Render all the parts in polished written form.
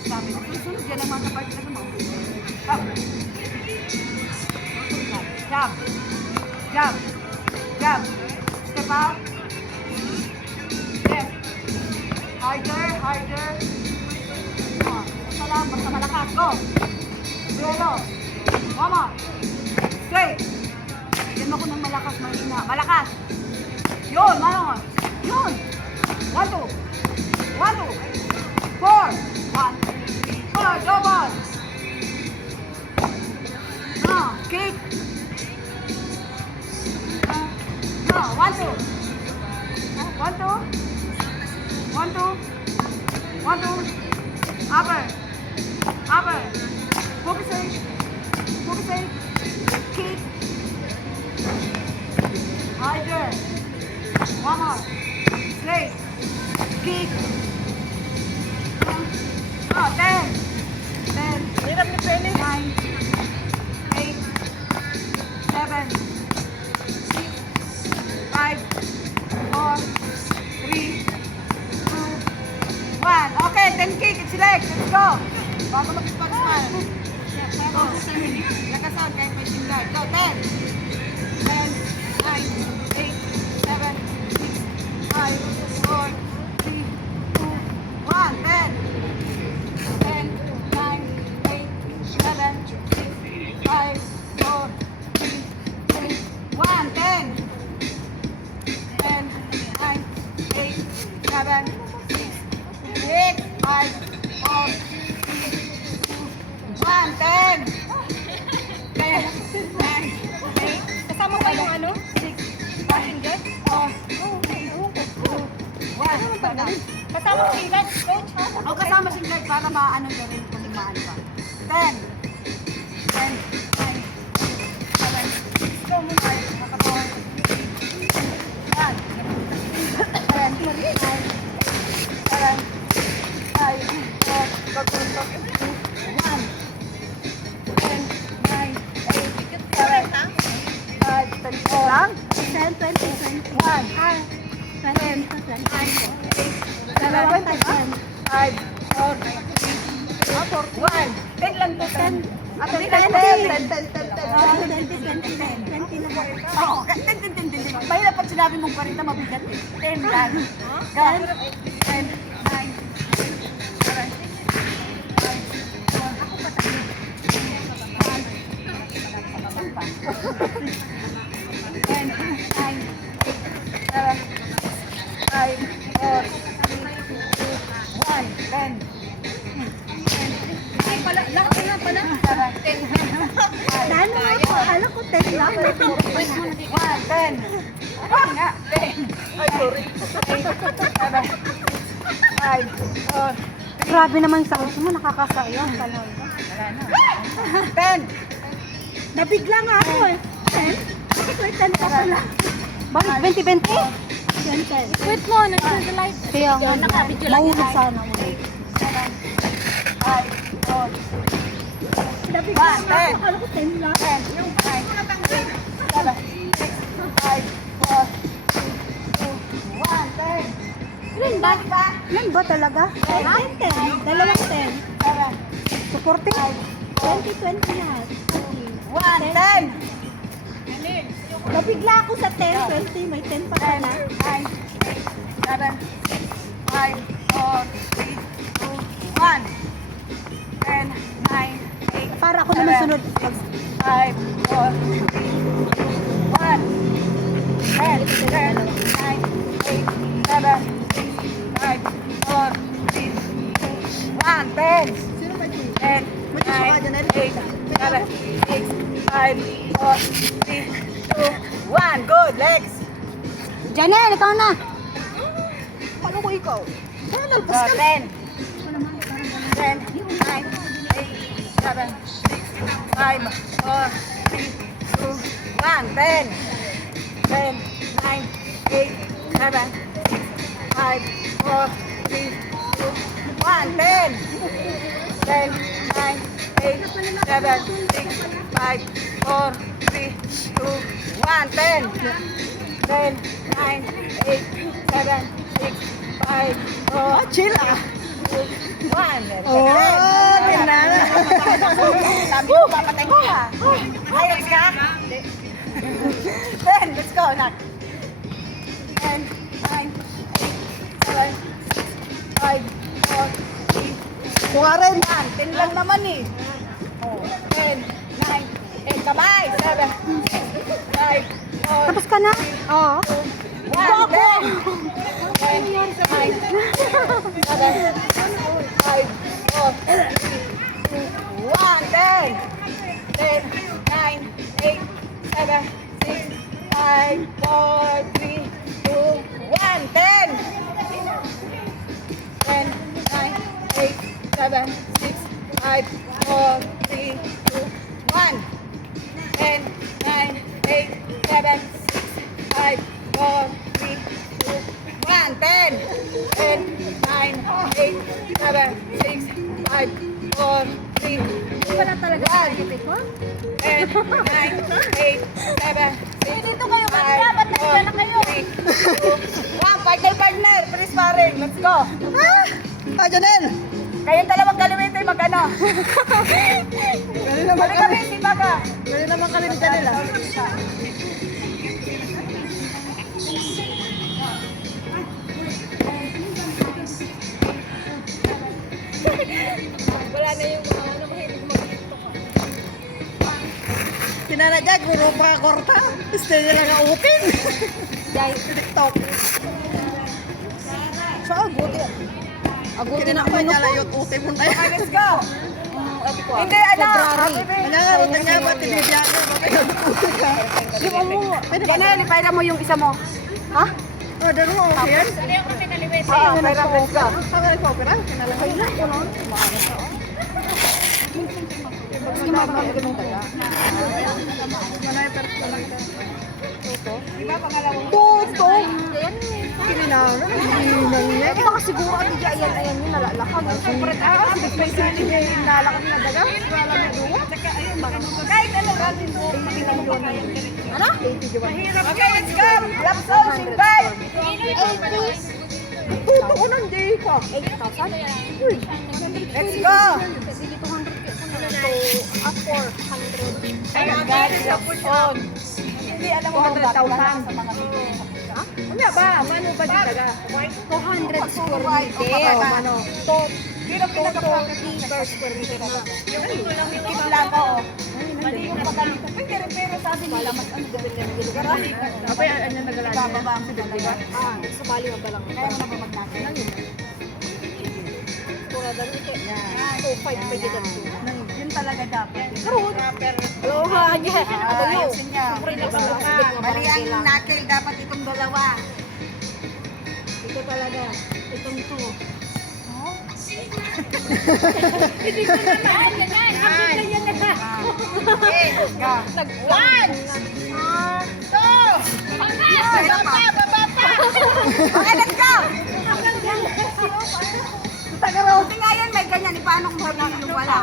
sabi ko, sunod yan ang mga kapartner mo. Up. Jab. Jab. Jab. Step out. Left. Harder, harder. Basta lang, basta malakas. Go. Duelo. One more. Straight. Bigyan mo ko ng malakas, mahina. Malakas. Yun, manon. Yun. 1, 2. 1, 2. 4. 1, 4. Double. Kick. 1, 2. 1, 2. 1, 2. 1, 2. Upper. Upper. Focus it. Focus it. Kick. Harder. One more. Straight. Kick. 10. 10. Hirap ni Penny. 9. 8. 7. 6. 5. 4. 3. 2. 1. Okay, 10 kick. It's legs. Let's go. Bago mag-spot-spot. Go. Lakasan kahit may single. Go, 10. 10. 9. 8. 7. 6. 5. 4. 3. 2. 1. 10. 10. 9. 8. 7. 6. 5. 4. 3. 2. 1. 10. 10. 9. 8. 7. 6. 5. 4. 1, 10. 10, 9, 8. Kasama ba yung ano? 6, 5, Passenger? 4, 2, 1. Kasama ko ilan, coach? Ha? O kasama si Greg para maano nyo rin kung maano pa. 10, 10, 9, 7, 6, 5, 4, 1, 10, 9, 7, 5, 4, 1. 10, 20, 1, 10, 9, 8, 7, 5, 4, 1. 10 lang to, 10. 10. Oo, 10. Mahirap pag sinabi mong parita, mabigat eh. 10 lang. 10, 9, 7, 10. Ay, pala, lahat na lang pala. 10. Ano ako? Alam ko 10 lang. 1, 10. Ay nga, 10. Ay, sorry. 8, 7, 5, 4, Grabe naman sa uso mo, nakakasayang. wala na. 10. Nabigla nga ako eh. 10? Bakit may 10 ka pala? Bakit 20-20? 10. Quit mo, nag-the light. Kaya nga, Nakabidyo lang mahulog yan. sana. 5, 4, Nabigla nga 10. ako, alam ko 10 lang. 10, 9, 8, 7, 6, 5, 4, 3, 2, 1, 10. Ilan ba? Ilan ba talaga? 10. Dalawang 10. 7, Supporting? 20-20 na. 1, 10. Nabigla ako sa 10, 20. May 10 pa 10, pala. 9, 8, 7, 5, 4, 3, 2, 1. 10, 9, 8, Para ako naman sunod. 5, 4, 3, 2, 1. 10, 10, 9, 8, 7, 6, 5, 4, 3, 2, 1. 10. Sino ba dito? 10, 9, 8, 7, 6, 5, 4, 3, 2, 1. Good, legs. Janelle, ikaw na. Paano ko ikaw? Janelle, 10, 10, 9, 8, 7, 6, 5, 4, 3, 2, 1. 10, 10, 9, 8, 7, 6, 5, 4, 3, 2, 1. 10, 10, 9, 8, 7, 6, 5, 4, 3, 2, 1. 10, 10, 9, 8, 7, 6, 5, 4, chill ah. 1. Oh, tingnan. Sabi ko, papatay ko ka. Ayos ka? 10, let's go, nak. 10, 9, 8, 7, 5, 4, 3, Kuha rin. 10 lang naman eh. Oh, 10, 9, 8, kamay, 7, 5, 4, Tapos ka na? Oo. 1, 10, 9, 7, 5, 4, 3, 2, 1, 10, 10, 9, 8, 7, 6, 5, 4, 3, 2, 1, 10, 10, 9, 8, 7, 6, 5, 4, 3, 2, 1, 10, 9, 8, 7, 6, 5, 4, 3, 2, 1, 10, 10, 9, 8, 7, 6, 5, 4, 3, 2, 1, 10, 9, 8, 7, 6, 5, 4, 3, 2, 1, partner, please paring, let's go. Ah, Janel. Kayong dalawang kaliwete mag-ano. Galing naman Balik kami, si Baga. Galing naman kami ni Janel ah. Wala na yung mga ano, mahilig mag-tiktok. Sinanadya, guro pa korta. Stay nila nga upin. Jai. TikTok. So, aguti. Aguti Aguti na na pa niya ano lang yung uti mo na Okay, yan. let's go. Ate ko. Hindi, ano. Kanya nga, wata niya, pati bibiyaga. Di ba mo? Yan na, ipailan mo yung isa mo. Ha? Oh, dalo mo, okay yan? Ano yung kasi kaliwete? Oo, pailan, let's go. Saan ka nagpa-opera? Kinalakay na. Sige, mabalik mo kaya. Manay, pero Di ba, pangalawang Toto! Kinilala, hihinan niya. Eh, baka siguro ang diya, ayan yung nalalakad. Siyempre, sige, may sili niya yung nalakad na daga. Wala na duwa. kahit ano, natin mo. Ano? Okay, let's go. Lap song, simbay. Toto ko ng day ka. 8,000? Uy, Let's go. Kasi 200 to 400. Ayan, guys, lap song. Hindi, alam mo, 200,000. sa mga video. ano ba? Mano ba di daga? 200 square meter. Oh, mano. Pero pinaka-property per square meter. Yung lang ko. Mali yung pagkalito. Pwede rin, pero sabi nila, mas ano gawin nila. Pero, Apa yan, ano nagalaga? bababa ang sila. Sumali mo ba lang? Kaya mo na bumagnatin. Kung na ito. 2,500 pwede ka ito. Yun talaga dapat. Hello, ha? Ayusin niya. Mali ang Ito knuckle, dapat itong dalawa. talaga. Itong to. Okay, go. One! Two! Okay, let's go! Buti nga yan, may ganyan. Paano kung hindi wala?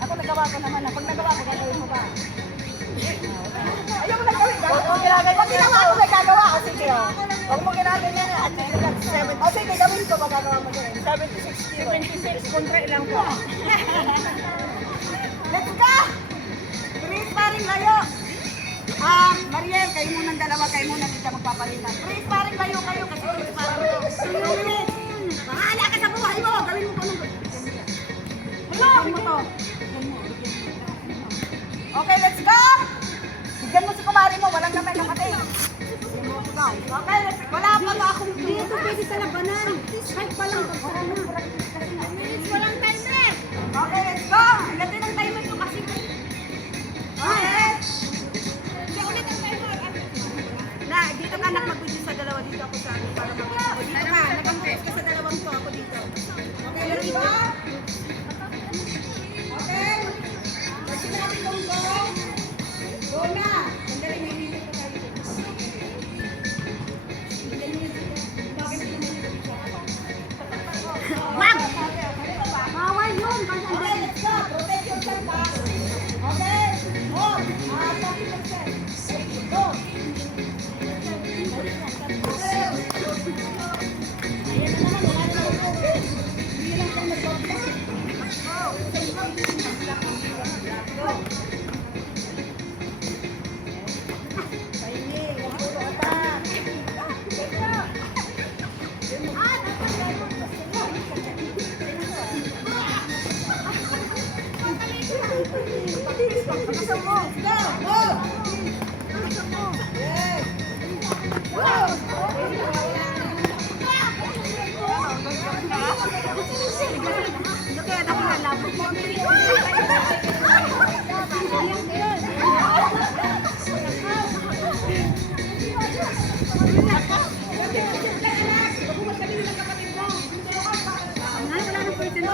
Ako nagawa ko naman. Pag nagawa ko, gagawin mo ba? Ayaw mo nagawin. Pag ginawa ko, may gagawa ko. Sige, o. Huwag mo ginagawa niya. At least lang 7. O sige, gawin ko. Magagawa mo din. 76 kontra ilang po. Let's go! Chris, paring layo. Mariel, kayo munang dalawa, kayo munang dito magpapalitan. Chris, paring layo kayo kasi Chris, paring layo. Mahala ka sa buhay mo. Gawin mo ko nung... Hello! Gawin mo to. Okay, let's go! Bigyan mo si kumari mo, walang naman kapatid. Okay, wala pa ba akong dito pwede sa labanan. Kahit pa lang. Walang timer. Okay, let's go! Ganda ng timer ko kasi. Okay. Na, dito ka mag-video sa dalawa dito ako sa akin para mag-video. Dito ka, nag-focus ka sa dalawang to ako dito. Okay, let's go! Okay. Kasi natin kung go. Go na. Sandali, may video pa tayo. Wag! Bawal yun. Okay, let's go. Protect yourself, ha? Okay. Go. 40%. Go. Bilisan mo. Go! Go! Yes! Go! Kaya ako nalabot. Wala na person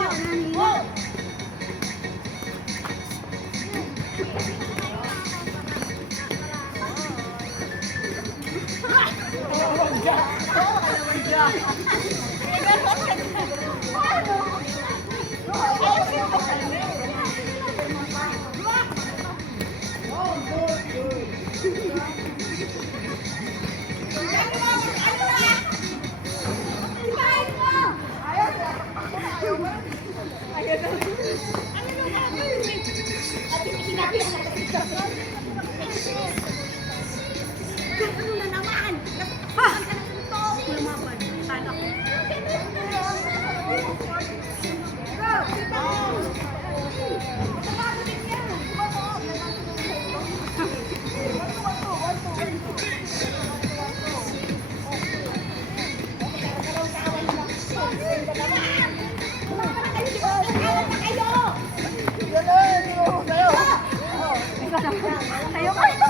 siya. Ano na naman? Ha! Lumaban. Tala ko. Kayo kayo.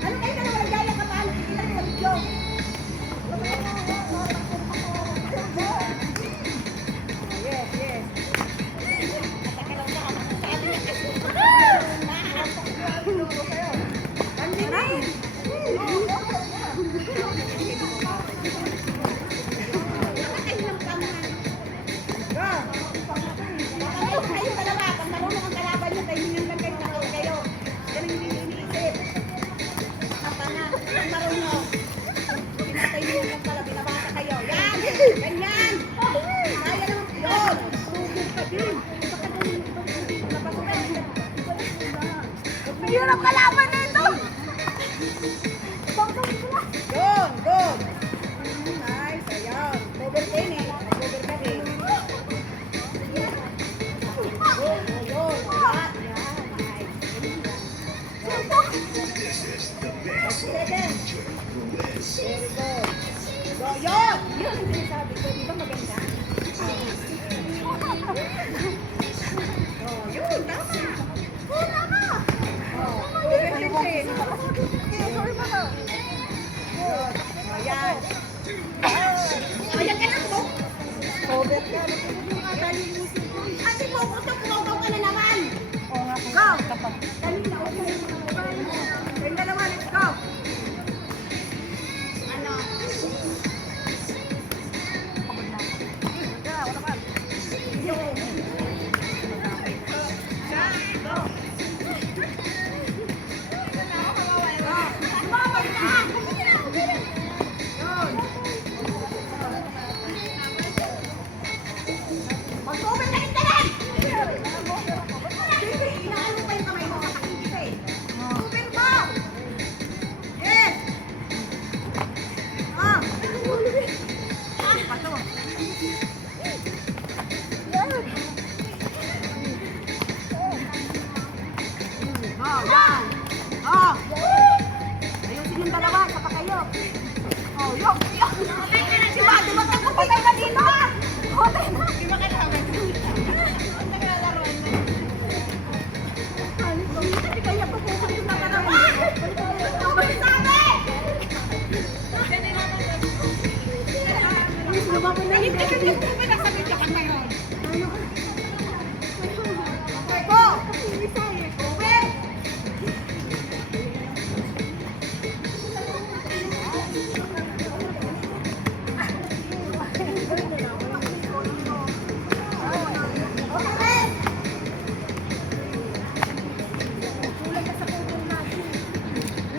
Ano kayo na naman gaya ka paano kita sa video? Yes, yes. Kayo dalawa, pag marunong ang kalaban nyo, kayo lang kayo nakawin kayo. Yan ang hindi iniisip. Apa na, pag marunong. Pinatay nyo lang pala, binabasa kayo. Yan! Ganyan! Kaya naman yun! Tugod ka din! Mahirap kalaban na ito. Yun, good. Nice, ayan. Cover ka eh. Cover ka din. Yun, yun. Yan, yan. Nice. Seven. Very good. So, yun. Yun ang sinasabi ko. Di ba maganda? Oh, yun. Tama. Tama. Oh, cover din siya eh. Yun. Ayan. Ayan ka lang po! Cover ka. Ate po, kutok-kutok ka na naman! Oo nga. Go! Kapag Dali na, okay. Kayong dalawa, let's go! Ano? pagod na. Sumabay ka! Mag-over na rin ka lang! Siyempre, inaano pa yung kamay mo sa kakita eh. Over mo! Yes! Ah! Pato! Oh, yan! Oh! Ayusin yung dalawa, saka kayo. Oh, yok! Yok! Si Wadi, wag kang kupatay ka dito ha! Okay na! Di ba kailangan? Ang naglalaro na. Hindi kaya pa po kayo na naman. Ang sabi! Lumabas na yun. Hindi ba nasabi siya ka ngayon? Okay, go! Over!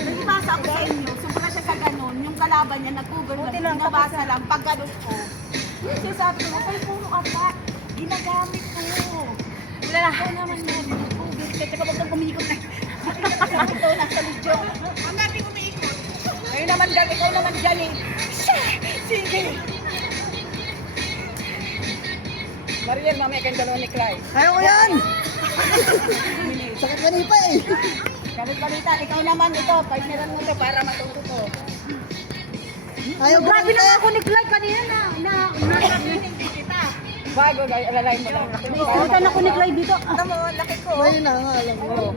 Nagibasa ako sa inyo, sobra siya sa ganun, yung kalaban niya nag-cover Buti na, lang, binabasa tapos lang, pag ganun ko. Yung sabi ko, ay puro attack, ginagamit ko. Wala na. Ikaw naman na, cover ka, tsaka wag kang pumikot na. Ito, nasa video. Ang natin umiikot. Ngayon naman, ikaw naman dyan eh. Sige. Mariel, mamaya kayong dalawa ni Clyde. Ayaw ko yan! Sakit manipa eh. Kalit balitan, ikaw naman ito. Pagniran mo ito para matuto. Ayaw ko Grabe na ako ni Clyde kanina na hindi kita. Bago, alalay mo lang. Naikutan ako ni Clyde dito. Alam mo, laki ko. Ayun na nga, alam mo.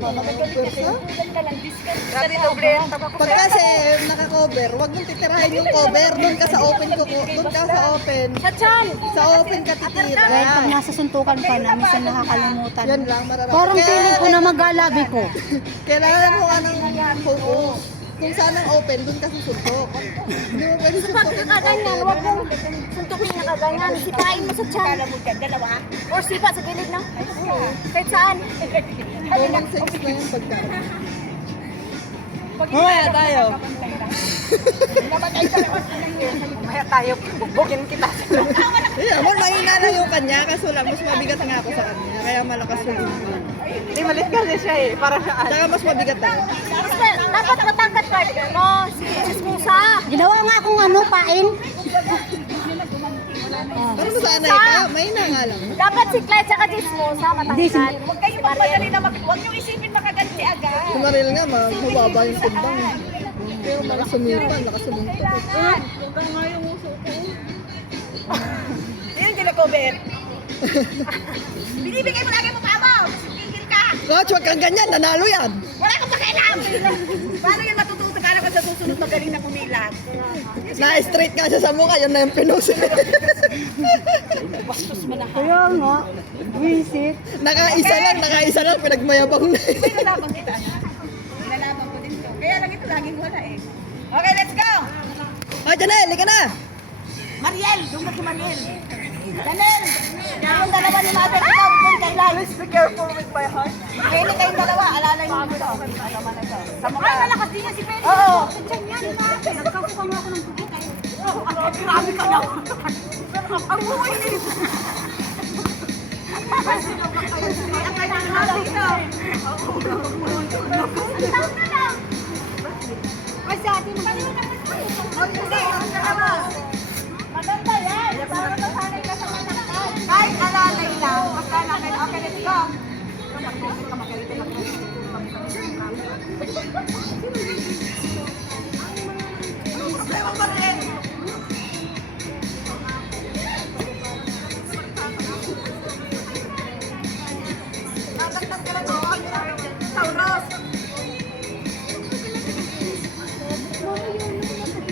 Grabe doble. Pag kasi naka-cover, huwag mong titirahin yung cover. Doon ka sa open ko. Doon ka sa open. Chan! Sa open ka titira. Kahit pag nasa suntukan ka na, minsan nakakalimutan. Yan lang, mararap. Parang feeling ko na magalabi ko. Kailangan mo ka ng focus. Kung saan ang open, doon ka susuntok. Hindi mo pwede suntokin yung Kaganyan, open. huwag mong suntukin na kaganyan. Sipain mo sa tiyan. Kala mo dyan, dalawa. Or sipa sa gilid na. Kahit saan. 416 na yung pagkain. Mamaya tayo. Mamaya tayo. Bugbugin kita. Yeah, mo mahina lang yung kanya, kaso lang, mas mabigat nga ako sa kanya. Kaya malakas yung impact. Hindi, malit kasi siya eh. Para saan? Saka mas mabigat ako. Dapat matangkat ka. No, si Musa. Ginawa nga akong ano, pain. Pero masanay ka, mahina nga lang. Dapat si Clyde tsaka si Musa matangkat. Huwag kayong magmadali na huwag niyong isipin makaganti agad. Sumaril nga, mababa yung timbang. Pero malakas sumipan, lakas sumuntok. Yan yung kinakover. Binibigay mo lagi mo tama. Tigil ka. Coach, wag kang ganyan, nanalo yan. Wala kang pakialam. Paano yan matututo? Kala ko sa susunod magaling na pumilat. Na-straight nga siya sa mukha, yun na yung pinost. Bastos mo na. Kaya nga, visit. nakaisa lang, pinagmayabang na. May nalaban kita. Nalaban ko din to. Kaya lang ito laging wala eh. Okay, let's go. Ah, Janelle, lika na. Mariel, doon ka si Mariel. Janel, yung dalawa ni Mother ikaw, doon kay Lai. Please be careful with my heart. Kaya na kayong dalawa, alalay mo ito. Tama na ito. Sa mukha. Ay, malakas din yan si Pedro. Oo. Nagkakuha nga ako ng tubig kayo. Grabe ka na. Ang buhay eh. Ang kailangan ito. Ay, sa atin. Hindi, ang dalawa. Maganda yan. Para masanay ka sa manakad. Kahit alalay lang. Basta namin. Okay, let's go. Tauros.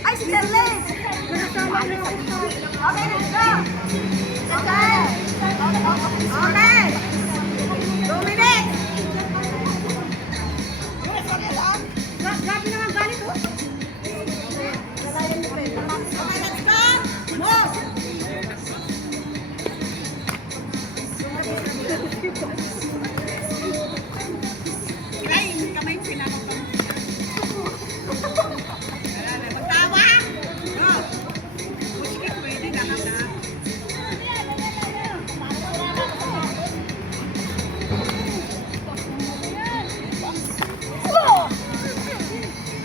Ay, si Charles! Okay, let's go! Okay! Okay! 2 minutes! Grabe naman galit oh. Okay, let's go! Move! Ay, kamay sinanong ka. Magtawa! Go! Muskit, pwede na ka na.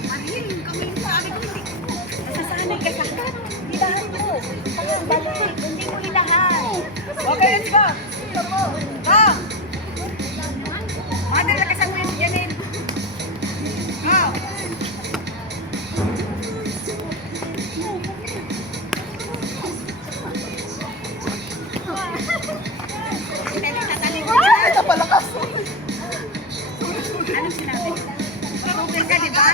Maril, yung kamay mo, sabi ko hindi. Nasasanay ka sa hilahan mo. Balik, hindi mo hilahan. Okay, let's go! Go! Ano, lakasan mo yung Janine. Go! Ay, napalakas. Anong sinabi? Pag-google ka, di ba?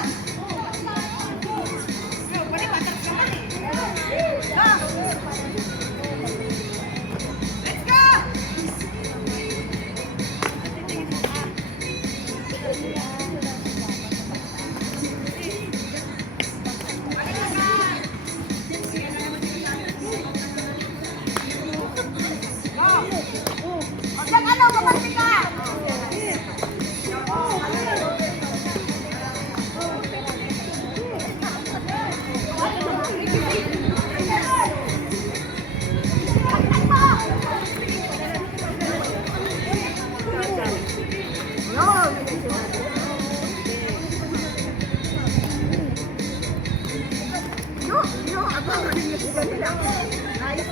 So, pwede patak naman eh. Go! Let's go!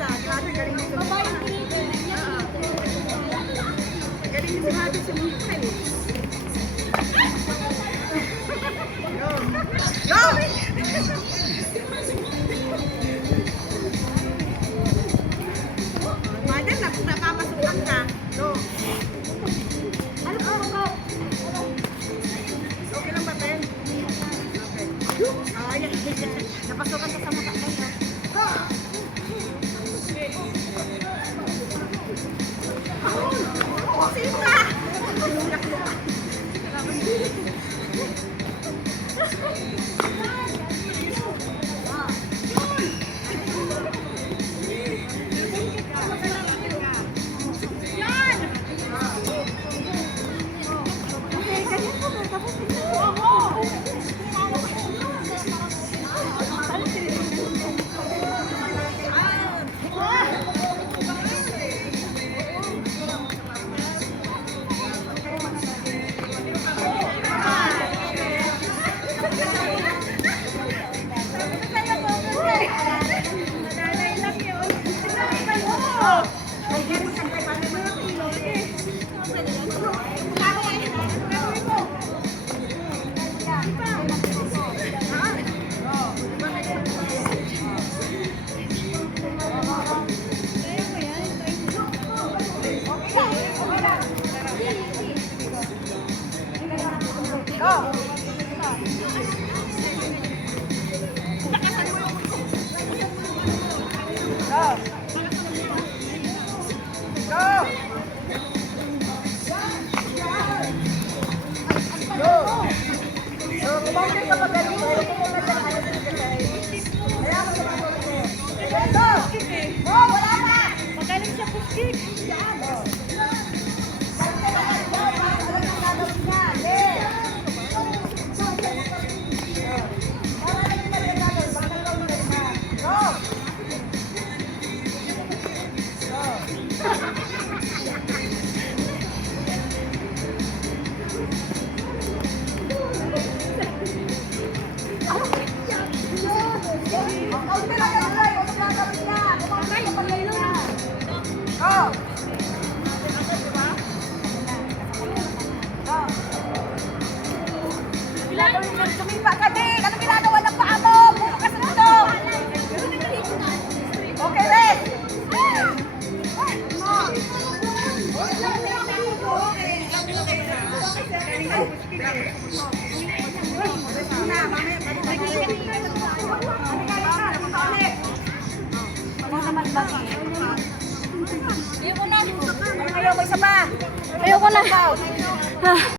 isa. Grabe, galing mo sa galing mo si Mati sa mga Go! Mother, napapasukan ka. Go. Ano po ako? Okay lang ba, Ben? Okay. Ayan. Napasukan ka sa mukha ko. Go! Sita! Go! Go! Go! Go! So, kumamit ka pa ganun. Go! Go! Wala na! Magaling siya puskik. Sumipa ka din! Ano ginagawa ng paa mo? Puro ka sa dito! Okay, Red! Ayoko na.